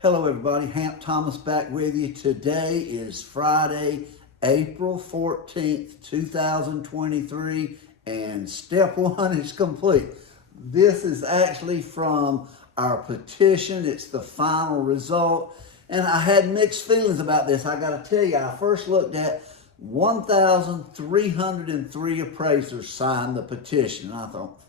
Hello everybody, Hamp Thomas back with you. Today is Friday, April 14th, 2023, and step one is complete. This is actually from our petition. It's the final result, and I had mixed feelings about this. I gotta tell you, I first looked at 1,303 appraisers signed the petition, and I thought,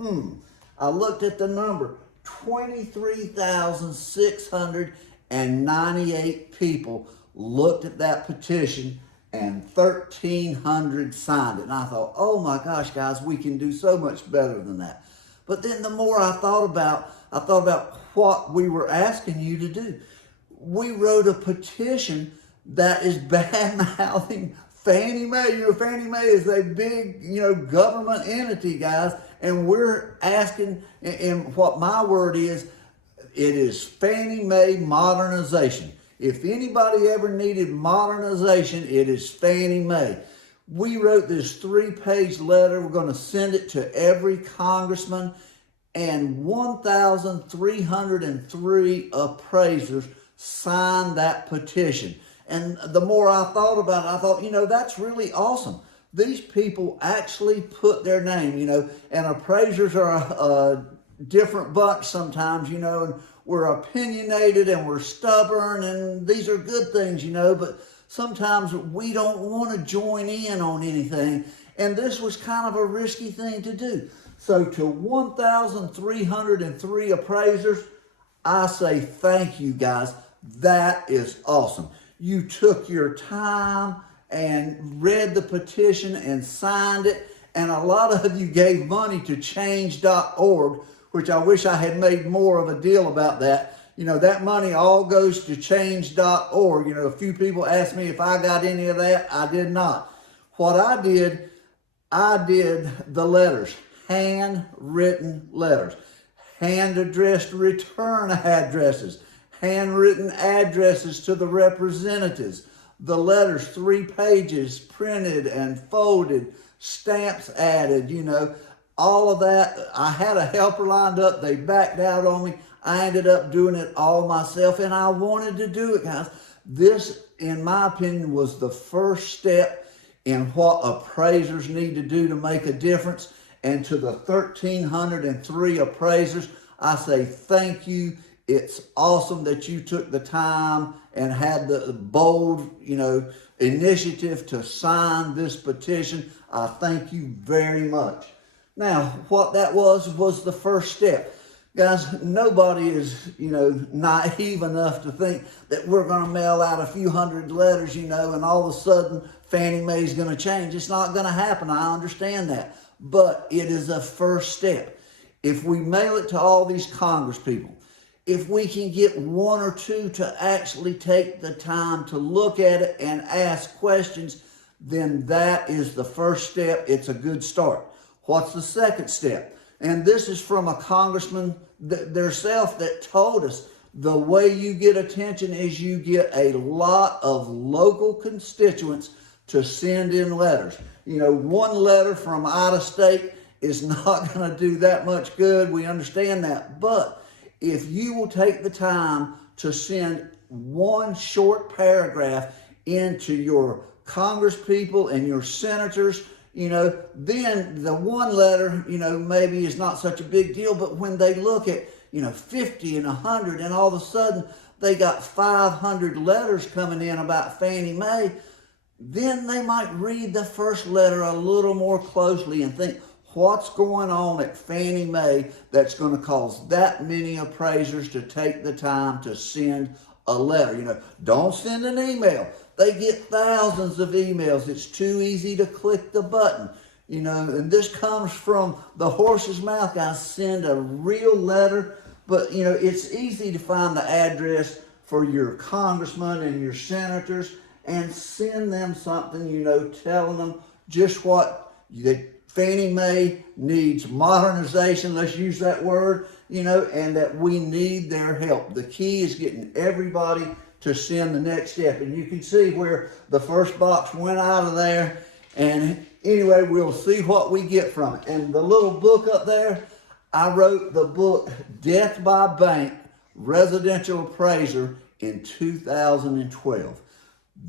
I looked at the number, 23,698 people looked at that petition and 1,300 signed it. And I thought, oh my gosh, guys, we can do so much better than that. But then the more I thought about what we were asking you to do. We wrote a petition that is bad-mouthing Fannie Mae. Fannie Mae is a big, government entity, guys. And we're asking, and what my word is, it is Fannie Mae Modernization. If anybody ever needed modernization, it is Fannie Mae. We wrote this 3-page letter. We're going to send it to every congressman, and 1,303 appraisers signed that petition. And the more I thought about it, I thought, that's really awesome. These people actually put their name, and appraisers are a different bunch sometimes, and we're opinionated and we're stubborn, and these are good things, but sometimes we don't want to join in on anything, and this was kind of a risky thing to do. So to 1,303 appraisers, I say thank you, guys. That is awesome. You took your time and read the petition and signed it, and a lot of you gave money to change.org, which I wish I had made more of a deal about that. That money all goes to change.org. A few people asked me if I got any of that. I did not. What I did the letters, handwritten letters, hand-addressed return addresses, handwritten addresses to the representatives, the letters, 3 pages, printed and folded, stamps added, all of that. I had a helper lined up. They backed out on me. I ended up doing it all myself, and I wanted to do it, guys. This, in my opinion, was the first step in what appraisers need to do to make a difference. And to the 1,303 appraisers, I say thank you. It's awesome that you took the time and had the bold, initiative to sign this petition. I thank you very much. Now, what that was the first step. Guys, nobody is, naive enough to think that we're going to mail out a few hundred letters, and all of a sudden Fannie Mae is going to change. It's not going to happen. I understand that. But it is a first step. If we mail it to all these Congress people, if we can get 1 or 2 to actually take the time to look at it and ask questions, then that is the first step. It's a good start. What's the second step? And this is from a congressman theirself that told us the way you get attention is you get a lot of local constituents to send in letters. One letter from out of state is not going to do that much good. We understand that. But if you will take the time to send one short paragraph into your Congress people and your senators, then the one letter, maybe is not such a big deal. But when they look at, 50 and 100, and all of a sudden they got 500 letters coming in about Fannie Mae, then they might read the first letter a little more closely and think, what's going on at Fannie Mae that's going to cause that many appraisers to take the time to send a letter? Don't send an email. They get thousands of emails. It's too easy to click the button. And this comes from the horse's mouth, guys. Send a real letter. But, it's easy to find the address for your congressmen and your senators and send them something, telling them just what Fannie Mae needs modernization, let's use that word, and that we need their help. The key is getting everybody to send the next step. And you can see where the first box went out of there. And anyway, we'll see what we get from it. And the little book up there, I wrote the book, Death by Bank, Residential Appraiser in 2012.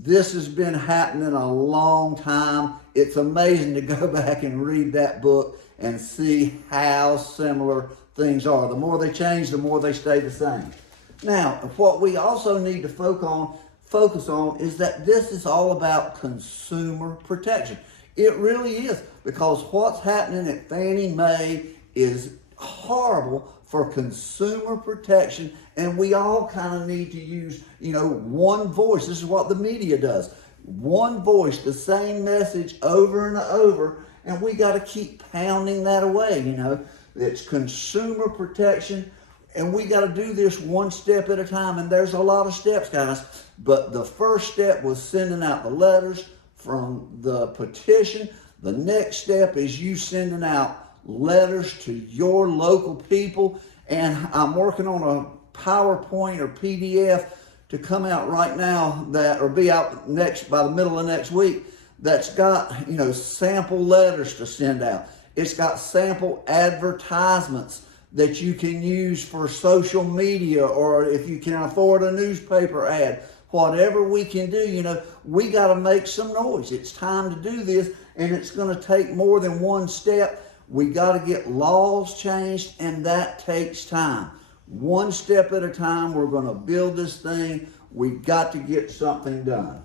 This has been happening a long time. It's amazing to go back and read that book and see how similar things are. The more they change, the more they stay the same. Now, what we also need to focus on is that this is all about consumer protection. It really is, because what's happening at Fannie Mae is horrible for consumer protection, and we all kind of need to use, one voice. This is what the media does. One voice, the same message over and over, and we got to keep pounding that away, It's consumer protection, and we got to do this one step at a time, and there's a lot of steps, guys, but the first step was sending out the letters from the petition. The next step is you sending out letters to your local people, and I'm working on a PowerPoint or PDF to come out right now or be out by the middle of next week, that's got sample letters to send out. It's got sample advertisements that you can use for social media, or if you can afford a newspaper ad, whatever we can do. We got to make some noise. It's time to do this, and it's going to take more than one step. We got to get laws changed, and that takes time. One step at a time, we're going to build this thing. We got to get something done.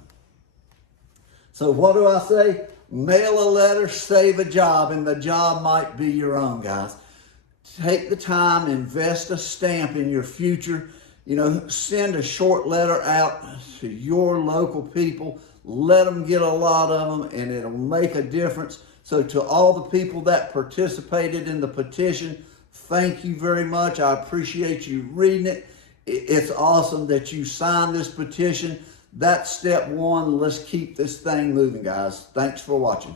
So what do I say? Mail a letter, save a job, and the job might be your own, guys. Take the time, invest a stamp in your future. Send a short letter out to your local people. Let them get a lot of them, and it'll make a difference. So to all the people that participated in the petition, thank you very much. I appreciate you reading it. It's awesome that you signed this petition. That's step one. Let's keep this thing moving, guys. Thanks for watching.